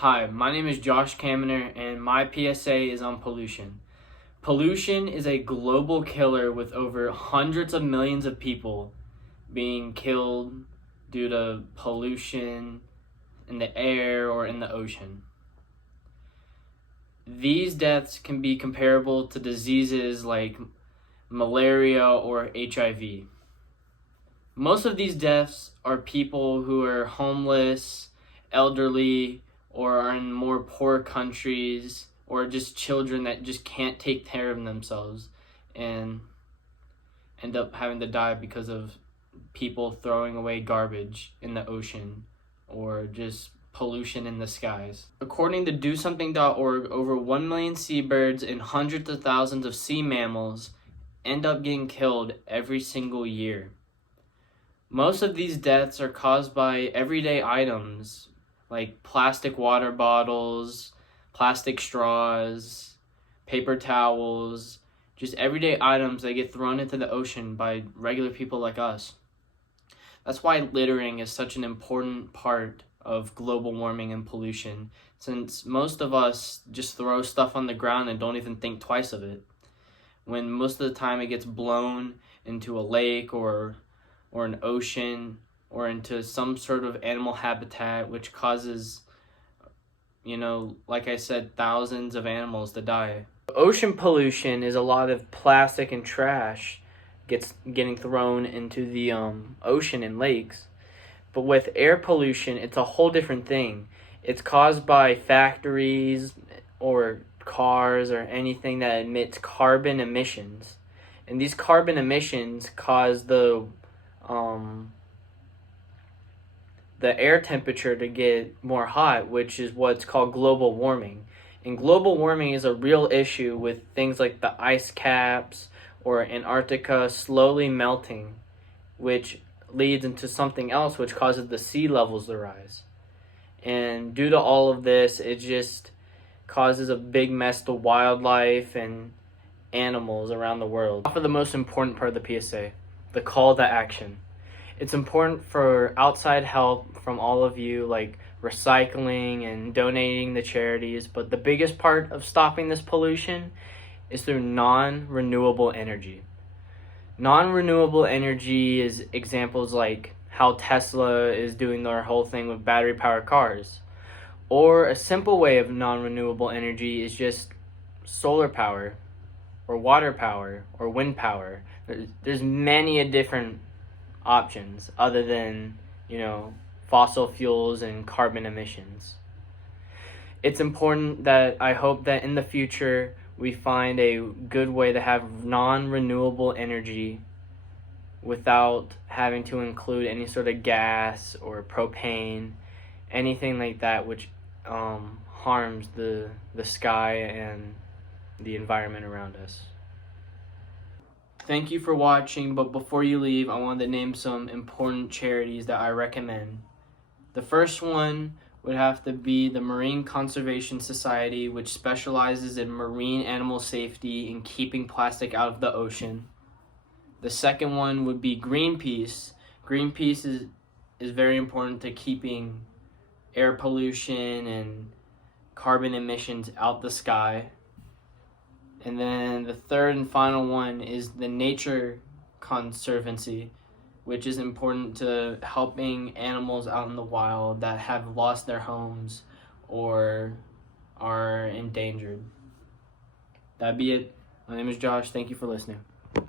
Hi, my name is Josh Kamener, and my PSA is on pollution. Pollution is a global killer with over hundreds of millions of people being killed due to pollution in the air or in the ocean. These deaths can be comparable to diseases like malaria or HIV. Most of these deaths are people who are homeless, elderly, or are in more poor countries, or just children that just can't take care of themselves and end up having to die because of people throwing away garbage in the ocean or just pollution in the skies. According to DoSomething.org, over 1 million seabirds and hundreds of thousands of sea mammals end up getting killed every single year. Most of these deaths are caused by everyday items like plastic water bottles, plastic straws, paper towels, just everyday items that get thrown into the ocean by regular people like us. That's why littering is such an important part of global warming and pollution, since most of us just throw stuff on the ground and don't even think twice of it, when most of the time it gets blown into a lake or an ocean or into some sort of animal habitat, which causes, like I said, thousands of animals to die. Ocean pollution is a lot of plastic and trash getting thrown into the ocean and lakes. But with air pollution, it's a whole different thing. It's caused by factories or cars or anything that emits carbon emissions. And these carbon emissions cause the air temperature to get more hot, which is what's called global warming. And global warming is a real issue with things like the ice caps or Antarctica slowly melting, which leads into something else which causes the sea levels to rise. And due to all of this, it just causes a big mess to wildlife and animals around the world. For the most important part of the PSA, the call to action. It's important for outside help from all of you, like recycling and donating to charities, but the biggest part of stopping this pollution is through non-renewable energy. Non-renewable energy is examples like how Tesla is doing their whole thing with battery-powered cars. Or a simple way of non-renewable energy is just solar power, or water power, or wind power. There's many different options other than, fossil fuels and carbon emissions. It's important that I hope that in the future we find a good way to have non-renewable energy without having to include any sort of gas or propane, anything like that which harms the sky and the environment around us. Thank you for watching, but before you leave, I wanted to name some important charities that I recommend. The first one would have to be the Marine Conservation Society, which specializes in marine animal safety and keeping plastic out of the ocean. The second one would be Greenpeace. Greenpeace is very important to keeping air pollution and carbon emissions out the sky. And then the third and final one is the Nature Conservancy, which is important to helping animals out in the wild that have lost their homes or are endangered. That'd be it. My name is Josh. Thank you for listening.